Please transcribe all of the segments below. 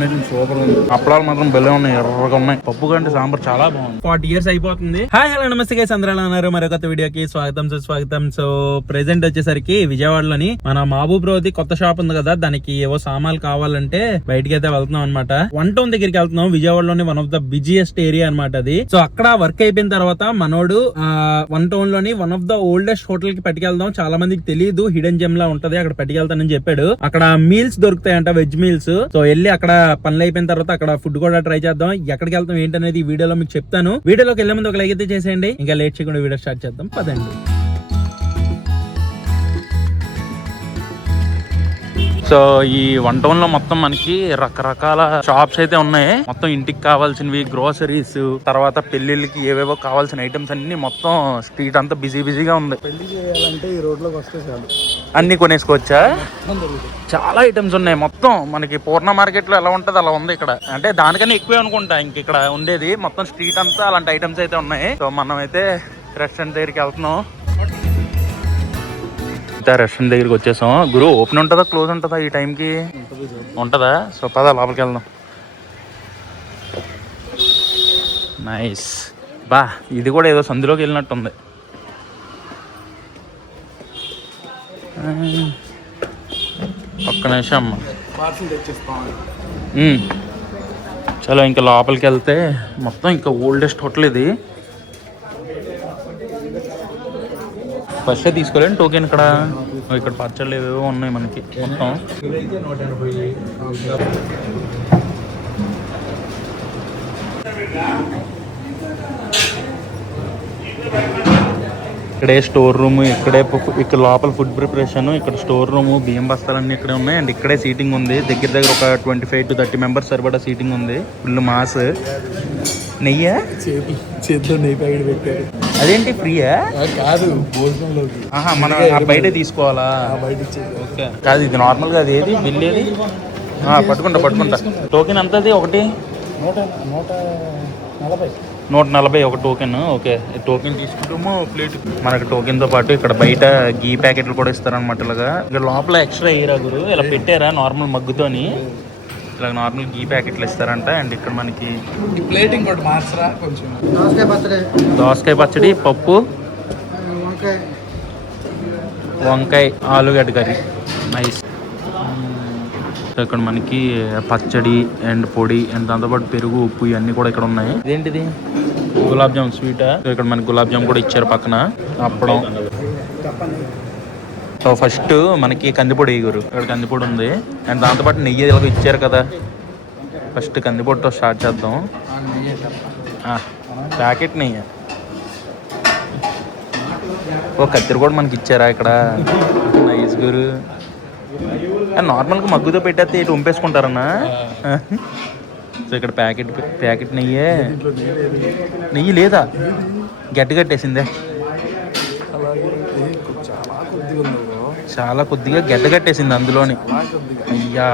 Combination super ఉంది. అప్పడాలు మాత్రం భలే ఉన్నాయి ఎర్రగా ఉన్నాయి. పప్పు కంటే సాంబార్ చాలా బాగుంది. ఫార్టీ ఇయర్స్ అయిపోతుంది. హాయ్ హలో నమస్తే గైస్ అందరూ అన్నారు మరొక వీడియోకి స్వాగతం సుస్వాగతం. సో ప్రెసెంట్ వచ్చేసరికి విజయవాడలోని మన మహబూబ్ రోది కొత్త షాప్ ఉంది కదా దానికి ఏవో సామాన్లు కావాలంటే బయటికి అయితే వెళ్తున్నాం అనమాట వన్ టౌన్ దగ్గరికి వెళ్తున్నాం. విజయవాడలోని one of the busiest area అనమాట అది. సో అక్కడ వర్క్ అయిపోయిన తర్వాత మనోడు వన్ టౌన్లోని వన్ ఆఫ్ ద ఓల్డెస్ట్ హోటల్కి పట్టుకెళ్దాం. చాలా మందికి తెలియదు హిడెన్ జెమ్ లా ఉంటది అక్కడ పట్టుకెళ్తానని చెప్పాడు. అక్కడ మీల్స్ దొరుకుతాయంట వెజ్ మీల్స్ సో వెళ్ళి అక్కడ పనులు అయిపోయిన తర్వాత అక్కడ ఫుడ్ కూడా ట్రై చేద్దాం. ఎక్కడికి వెళ్తాం ఏంటనేది ఈ వీడియోలో మీకు చెప్తాను. వీడియోలోకి వెళ్ళే ముందు ఒక లైక్ అయితే చేసేయండి. ఇంకా లేట్ చేయకుండా వీడియో స్టార్ట్ చేద్దాం. పదండి. సో ఈ వన్ టౌన్లో మొత్తం మనకి రకరకాల షాప్స్ అయితే ఉన్నాయి. మొత్తం ఇంటికి కావాల్సినవి గ్రోసరీస్ తర్వాత పెళ్ళిళ్ళకి ఏవేవో కావాల్సిన ఐటమ్స్ అన్ని మొత్తం స్ట్రీట్ అంతా బిజీ బిజీగా ఉంది. పెళ్ళి చేయాలంటే ఈ రోడ్లోకి వస్తే చాలు. అన్ని కొనేసుకోవచ్చా? చాలా ఐటమ్స్ ఉన్నాయి. మొత్తం మనకి పూర్ణ మార్కెట్లో ఎలా ఉంటది అలా ఉంది ఇక్కడ. అంటే దానికన్నా ఎక్కువే అనుకుంటా ఇంక ఇక్కడ ఉండేది. మొత్తం స్ట్రీట్ అంతా అలాంటి ఐటమ్స్ అయితే ఉన్నాయి. సో మనం అయితే రెస్టారెంట్ దగ్గరికి వెళ్తున్నాం. అయితే రెస్టారెంట్ దగ్గరికి వచ్చేసాం. గురు ఓపెన్ ఉంటుందా క్లోజ్ ఉంటుందా ఈ టైంకి ఉంటుందా? సో పదా లోపలికి వెళ్దాం. నైస్ బా ఇది కూడా ఏదో సందులోకి వెళ్ళినట్టుంది. ఒక్క నిమిషం అమ్మ. చలో ఇంకా లోపలికి వెళ్తే మొత్తం ఇంకా ఓల్డెస్ట్ హోటల్ ఇది. ఫస్ట్ తీసుకోలేండి టోకెన్ ఇక్కడ ఇక్కడ పచ్చళ్ళు ఏవేవో ఉన్నాయి మనకి మొత్తం. ఇక్కడే స్టోర్ రూమ్ ఇక్కడే ఇక్కడ లోపల ఫుడ్ ప్రిపరేషన్ ఇక్కడ స్టోర్ రూమ్ బియ్యం బస్తాలన్నీ ఇక్కడే ఉన్నాయి. అండ్ ఇక్కడే సీటింగ్ ఉంది. దగ్గర దగ్గర ఒక twenty five to thirty members సరిపడా సీటింగ్ ఉంది. ఫుల్ మాస్ నెయ్యా? చేతి చేతిలో నెయ్యి ప్యాకెట్ పెట్టారు. అదేంటి ఫ్రీయా? కాదు భోజనంలోకి. ఆహా మనం ఆ బయటే తీసుకోవాలా? బయట కాదు ఇది నార్మల్గా అది ఏది? బిల్ ఏది పట్టుకుంటా పట్టుకుంటా. టోకెన్ ఎంత అది ఒకటి? నూట నూట నలభై. నూట నలభై ఒక టోకెన్ ఓకే. టోకెన్ తీసుకుంటాము ప్లేట్. మనకి టోకెన్తో పాటు ఇక్కడ బయట గీ ప్యాకెట్లు కూడా ఇస్తారనమాట ఇలాగా. ఇక్కడ లోపల ఎక్స్ట్రా ఎయిరా గురు ఇలా పెట్టారా నార్మల్ మగ్గుతోని? ఇలా నార్మల్ గీ ప్యాకెట్లు ఇస్తారంట. అండ్ ఇక్కడ మనకి ఈ ప్లేట్ ఇంకోటి మార్చరా కొంచెం? దోసకాయ పచ్చడి. దోసకాయ పచ్చడి పప్పు వంకాయ. వంకాయ ఆలుగడ్డ కర్రీ. నైస్ సో ఇక్కడ మనకి పచ్చడి అండ్ పొడి అండ్ దాంతోపాటు పెరుగు ఉప్పు ఇవన్నీ కూడా ఇక్కడ ఉన్నాయి. ఇదేంటిది? గులాబ్ జామ్ స్వీట్? ఇక్కడ మనకి గులాబ్ జామ్ కూడా ఇచ్చారు పక్కన. అప్పడం. సో ఫస్ట్ మనకి కందిపొడి ఎగురు ఇక్కడ కందిపొడి ఉంది. అండ్ దాంతోపాటు నెయ్యి ఇలాగ ఇచ్చారు కదా. ఫస్ట్ కందిపొడితో స్టార్ట్ చేద్దాం. ప్యాకెట్ నెయ్యి. ఓ కత్తిరి కూడా మనకి ఇచ్చారా ఇక్కడ? నైస్ గురు. నార్మల్గా మగ్గుతో పెట్టేస్తే ఇటు ఉంపేసుకుంటారన్నా? సో ఇక్కడ ప్యాకెట్ ప్యాకెట్ నెయ్యే. నెయ్యి లేదా? గట్టి కట్టేసిందే అలాగే ఇది చాలా కొద్దిగా ఉంది బ్రో. చాలా కొద్దిగా గడ్డ కట్టేసింది అందులోని. అయ్యా.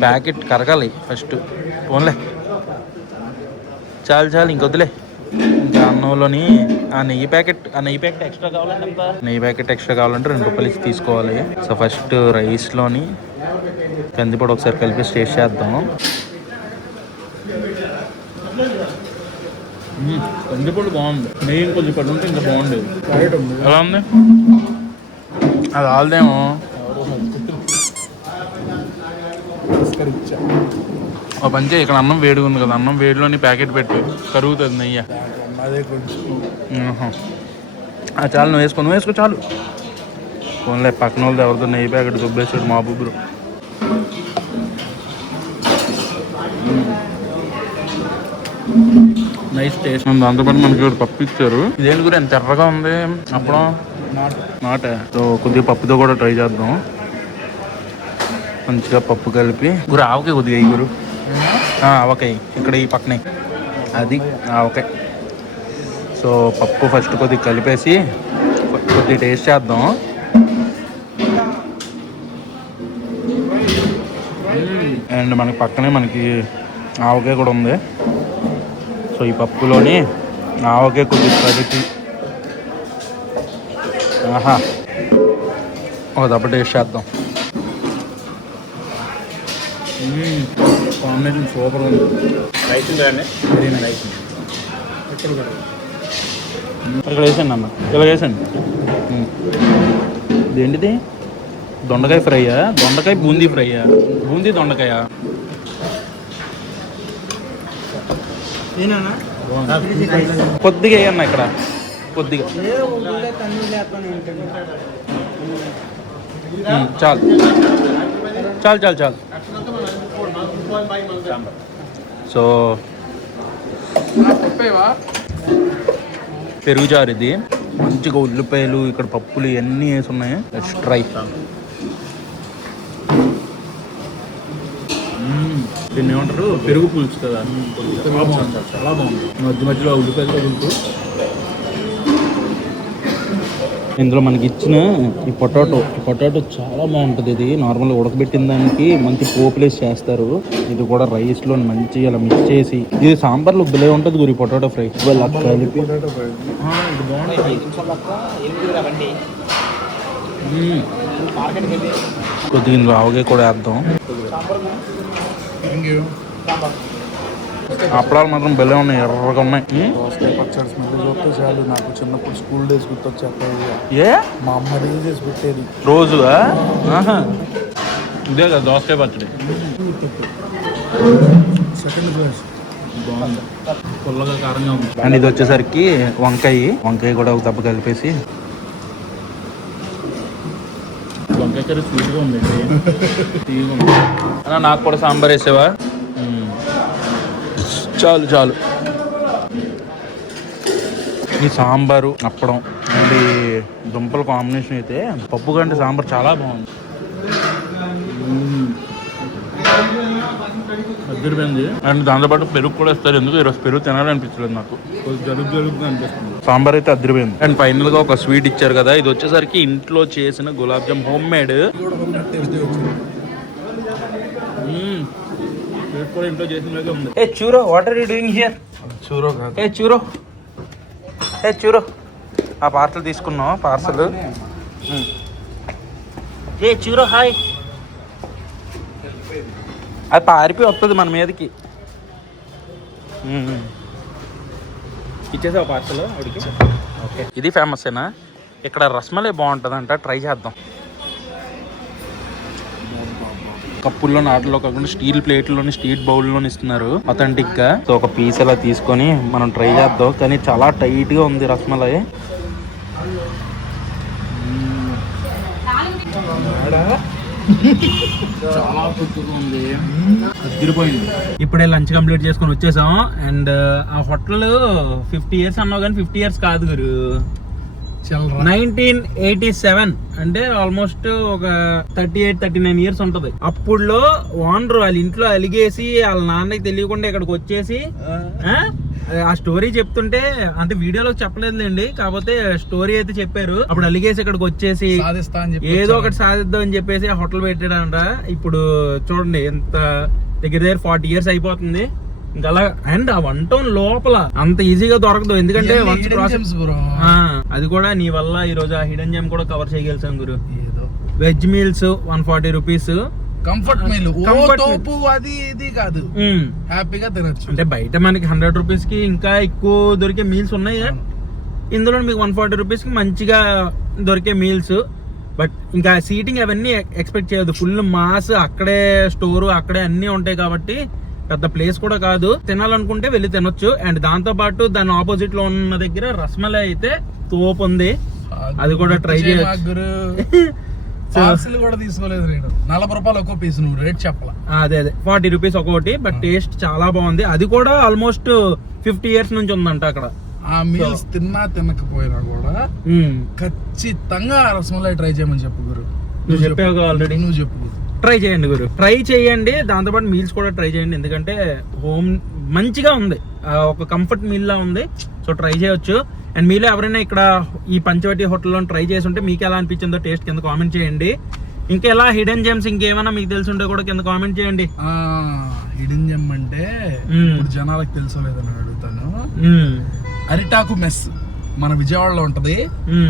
ప్యాకెట్ కరగాలి ఫస్ట్. పోన్లే. చాలు చాలు ఇంకొద్దులే. ఇంకా అన్నంలోని ఆ నెయ్యి ప్యాకెట్ ఆ నెయ్యి ప్యాకెట్ ఎక్స్ట్రా కావాలంటే నెయ్యి ప్యాకెట్ ఎక్స్ట్రా కావాలంటే రెండు రూపాయలు ఇచ్చి తీసుకోవాలి. సో ఫస్ట్ రైస్లోని కందిపొడి ఒకసారి కలిపి టేస్ట్ చేద్దాం. కందిపొడి బాగుంది. నెయ్యి ఇంకొంచెం ఇక్కడ ఉంటే ఇంకా బాగుండేది. ఎలా ఉంది? అది ఒక పని చేయి ఇక్కడ అన్నం వేడిగా ఉంది కదా అన్నం వేడిలోని ప్యాకెట్ పెట్టు కరుగుతుంది నెయ్యి. అదే కొంచెం. చాలు నువ్వు వేసుకో నువ్వు వేసుకో చాలు. ఫోన్లే పక్కన వాళ్ళది ఎవరితో నెయ్యి ప్యాకెట్ దుబ్బేసాడు మా బుబ్బురు నైస్ టేస్ట్ దాంతోపాటు మనకి ఇక్కడ పప్పు ఇచ్చారు. ఇదేంటి కూడా ఎంత ఎర్రగా ఉంది? అప్పుడు నాటే. సో కొద్దిగా పప్పుతో కూడా ట్రై చేద్దాం. మంచిగా పప్పు కలిపి. గురు ఆవకాయ కొద్దిగా ఇగురు గురు. ఆవకాయ. ఇక్కడ ఈ పక్కనే. అది ఆవకాయ. సో పప్పు ఫస్ట్ కొద్దిగా కలిపేసి కొద్దిగా టేస్ట్ చేద్దాం. అండ్ మనకి పక్కనే మనకి ఆవకాయ కూడా ఉంది. సో ఈ పప్పులోని ఆవకాయ కొద్దిగా కలిపి ఒక దెబ్బ టేస్ట్ చేద్దాం. కాంబినేషన్ సూపర్ ఉంది. రైస్ వెరీ నైస్ ఇక్కడ వేసాను అన్న ఇలా వేసాను ఇదేంటిది? దొండకాయ ఫ్రైయా? దొండకాయ బూందీ ఫ్రైయా? బూందీ దొండకాయ? కొద్దిగా వేయన్న ఇక్కడ. కొద్దిగా. చాలు. చాలు చాలు చాలు. సో పెరుగు చారు ఇది మంచిగా ఉల్లిపాయలు ఇక్కడ పప్పులు ఇవన్నీ వేసి ఉన్నాయి. ట్రై దీన్ని ఏమంటారు? పెరుగు పులుసు కదా. చాలా బాగుంది చాలా బాగుంది. మధ్య మధ్యలో ఉల్లిపాయలు తగులుతూ ఇందులో మనకి ఇచ్చిన ఈ పొటాటో. ఈ పొటాటో చాలా బాగుంటుంది. ఇది నార్మల్ ఉడకబెట్టిన దానికి మంచి పోపులేసి చేస్తారు. ఇది కూడా రైస్లో మంచి ఇలా మిక్స్ చేసి. ఇది సాంబార్లో బిలే ఉంటుంది గురి పొటాటో ఫ్రై. ఇలా కలిపి. కొద్దిగా ఇందులో కూడా వేద్దాం. థ్యాంక్ యూ అప్పడాలు మాత్రం భలే ఉన్నాయి ఎర్రగా ఉన్నాయి. దోసకాయ పచ్చడి స్మెల్ చూస్తే చాలు. నాకు చిన్నప్పుడు స్కూల్ డేస్ గుర్తొచ్చేస్తాయి ఏ? మా అమ్మ రెడీ చేసి పెట్టేది. రోజు. ఇదే కదా దోసకాయ పచ్చడి. సెకండ్ క్లాస్ పుల్లగా కారంగా ఉంది. అండ్ ఇది వచ్చేసరికి వంకాయ. వంకాయ కూడా ఒక దెబ్బ కలిపేసి. వంకాయ కర్రీ స్వీట్గా ఉంది. నాకు కూడా సాంబార్ వేసావా. చాలు చాలు. ఈ సాంబారు అప్పడం అండ్ ఈ దుంపల కాంబినేషన్ అయితే పప్పు కంటే సాంబార్ చాలా బాగుంది. అద్దరిపోయింది అండ్ దాంతోపాటు పెరుగు కూడా ఇస్తారు ఎందుకు ఈరోజు పెరుగు తినాలనిపించలేదు నాకు. కొంచెం జరుగు అనిపిస్తుంది. సాంబార్ అయితే అద్దరిపోయింది అండ్ ఫైనల్గా ఒక స్వీట్ ఇచ్చారు కదా. ఇది వచ్చేసరికి ఇంట్లో చేసిన గులాబ్ జామ్ హోమ్ మేడ్. కూడా ఇంట్లో చేసిన ఉంది. ఏ చూరో what are you doing here చూరో కాదు. ఏ చూరో? ఏ చూరో? ఆ పార్సల్ తీసుకున్నాం పార్సల్? ఏ చూరో హాయ్. అది పారిపోయి వస్తుంది మన మీదకి. ఇచ్చేసావు పార్సల్ ఓకే. ఇది ఫేమసేనా ఇక్కడ రస్మలై బాగుంటుందంట. ట్రై చేద్దాం. కప్పుల్లో నాటిలో కాకుండా స్టీల్ ప్లేట్లోని స్టీల్ బౌల్లోని ఇస్తున్నారు అథెంటిక్గా సో ఒక పీస్ అలా తీసుకొని మనం ట్రై చేద్దాం. కానీ చాలా టైట్గా ఉంది రస్మలై. చాలా కొద్దిగా ఉంది. అదిరిపోయింది. ఇప్పుడే లంచ్ కంప్లీట్ చేసుకొని వచ్చేసాం. అండ్ ఆ హోటల్ ఫిఫ్టీ ఇయర్స్ అన్నావు కానీ ఫిఫ్టీ ఇయర్స్ కాదు గురు. నైన్టీన్ ఎయిటీ సెవెన్ అంటే ఆల్మోస్ట్ ఒక thirty eight thirty nine years ఉంటది. అప్పుడులో ఓనర్ వాళ్ళ ఇంట్లో అలిగేసి వాళ్ళ నాన్నకి తెలియకుండా ఇక్కడికి వచ్చేసి ఆ? స్టోరీ చెప్తుంటే అంటే వీడియోలో చెప్పలేదులేండి కాకపోతే స్టోరీ అయితే చెప్పారు. అప్పుడు అలిగేసి ఇక్కడికి వచ్చేసి ఏదో ఒకటి సాధిద్దాం అని చెప్పేసి హోటల్ పెట్టాడంట. ఇప్పుడు చూడండి ఎంత దగ్గర దగ్గర ఫార్టీ ఇయర్స్ అయిపోతుంది. ఇంకా అలా అండ్ ఆ వన్ టౌన్ లోపల అంత ఈజీగా దొరకదు. ఎందుకంటే bro. ఆ, అది కూడా నీ వల్ల ఈ రోజు ఆ హిడెన్ జెమ్ కూడా కవర్ చేయగలిసాం గురు. Veg meals one forty rupees comfort meal. తోపు అది ఇది కాదు. హ్యాపీగా తినొచ్చు. అంటే బయట మనకి హండ్రెడ్ రూపీస్కి ఇంకా ఎక్కువ దొరికే మీల్స్ ఉన్నాయి. ఇందులో మీకు వన్ ఫార్టీ రూపీస్కి మంచిగా దొరికే మీల్స్ బట్ ఇంకా సీటింగ్ అవన్నీ ఎక్స్పెక్ట్ చేయదు ఫుల్ మాస్ అక్కడే స్టోర్ అక్కడే అన్నీ ఉంటాయి కాబట్టి పెద్ద ప్లేస్ కూడా కాదు. తినాలనుకుంటే వెళ్ళి తినొచ్చు. అండ్ దాంతో పాటు దాని ఆపోజిట్లో ఉన్న దగ్గర రస్మలై అయితే తోపు ఉంది. అది కూడా చేయి చేయొచ్చు. పార్సిల్ కూడా తీసుకోలేదు నేను. నలభై రూపాయలు ఒక్కో పీస్ నువ్వు రేట్ చెప్పాల. అదే అదే. ఫార్టీ రూపీస్ ఒకటి బట్ టేస్ట్ చాలా బాగుంది. అది కూడా ఆల్మోస్ట్ ఫిఫ్టీ ఇయర్స్ నుంచి ఉందంట అక్కడ. ఆ మీల్స్ తిన్నా తినకపోయినా కూడా. ఖచ్చితంగా రసమలై ట్రై చేయమని చెప్పు గురు. నువ్వు చెప్పావు ఆల్రెడీ నువ్వు చెప్పు. ట్రై చేయండి గురు. ట్రై చేయండి దాంతోపాటు మీల్స్ కూడా ట్రై చేయండి. ఎందుకంటే హోమ్ మంచిగా ఉంది. ఒక కంఫర్ట్ మీల్ లా ఉంది. సో ట్రై చేయొచ్చు. అండ్ మీలో ఎవరైనా ఇక్కడ ఈ పంచవటి హోటల్లో ట్రై చేసి ఉంటే మీకు ఎలా అనిపించిందో టేస్ట్ కింద కామెంట్ చేయండి. ఇంకా ఎలా హిడెన్ జెమ్స్ ఇంకేమైనా మీకు తెలిసి ఉంటే కూడా కింద కామెంట్ చేయండి. హిడెన్ జెమ్ అంటే మ్మ్. ఇప్పుడు జనాలకు తెలుసో లేదని అడుగుతాను. మ్మ్. అరిటాకు మెస్. మన విజయవాడలో ఉంటది.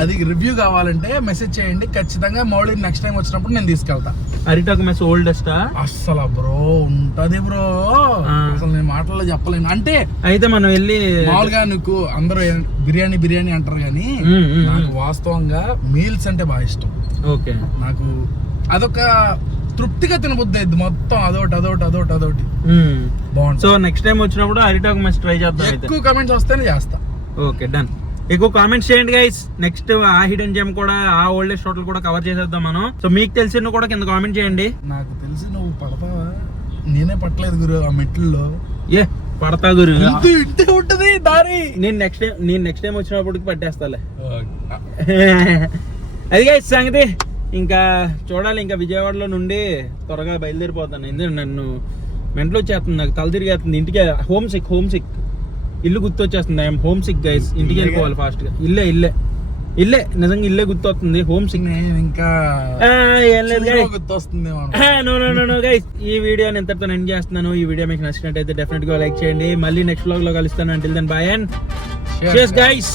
అది రివ్యూ కావాలంటే మెసేజ్ చేయండి. ఖచ్చితంగా మౌళి నెక్స్ట్ టైం వచ్చినప్పుడు నేను తీసుకెళ్తా. అరిటాకు మెస్ ఓల్డెస్టా అస్సలు బ్రో ఉంటది బ్రో. అసలు నేను మాటల్లో చెప్పలేను. అంటే అయితే మనం వెళ్ళి మామూలుగా నీకు అందరూ బిర్యానీ బిర్యానీ అంటారు కానీ నాకు వాస్తవంగా మీల్స్ అంటే బాగా ఇష్టం. ఓకే. నాకు అదొక తృప్తిగా తినబుద్ది మొత్తం. అదొకటి అదొకటి అదొకటి అదొకటి. బాగుంటుంది. సో నెక్స్ట్ టైం వచ్చినప్పుడు అరిటాకు మెస్ ట్రై చేద్దాం ఎక్కువ కమెంట్స్ వస్తేనే చేస్తా. ఓకే డన్ ఎక్కువ కామెంట్స్ చేయండి గైస్ నెక్స్ట్ ఆ హిడెన్ జెమ్ కూడా ఆ ఓల్డెస్ట్ హోటల్ కూడా కవర్ చేసేద్దాం మనం. సో మీకు తెలిసిన కూడా కింద కామెంట్ చేయండి. నాకు తెలిసి నువ్వు పడతావా? నేనే పట్టలేదు గురు ఆ మెట్లలో. ఏ పడతా గురు. ఇంతే ఉంటది దారి. నేను నెక్స్ట్ టైం నేను నెక్స్ట్ టైం వచ్చినప్పటికి పట్టేస్తాలే. అది గైస్ సంగతి. ఇంకా చూడాలి ఇంకా విజయవాడలో నుండి త్వరగా బయలుదేరిపోతాను. ఎందుకంటే నన్ను మెంటలో వచ్చేస్తుంది నాకు తల తిరిగేస్తుంది. ఇంటికి హోమ్ సిక్ హోమ్ సిక్ ఇల్లు గుర్తొచ్చేస్తుంది. ఐఎమ్ హోమ్ సిక్ గైస్ ఇంటికి వెళ్ళిపోవాలి ఫాస్ట్గా ఇల్లే ఇల్లే. ఇల్లే నిజంగా ఇల్లే గుర్తొస్తుంది. హోమ్ సిక్ ఇంకా ఏం లేదు చూడగా guys. గుర్తొస్తుందేమో. No no no no guys ఈ వీడియోని ఎంతటితో ఎండ్ చేస్తున్నాను. ఈ వీడియో మీకు నచ్చినట్టయితే డెఫినెట్గా లైక్ చేయండి. మళ్ళీ నెక్స్ట్ వ్లాగ్లో కలుస్తాను. Until then bye and guys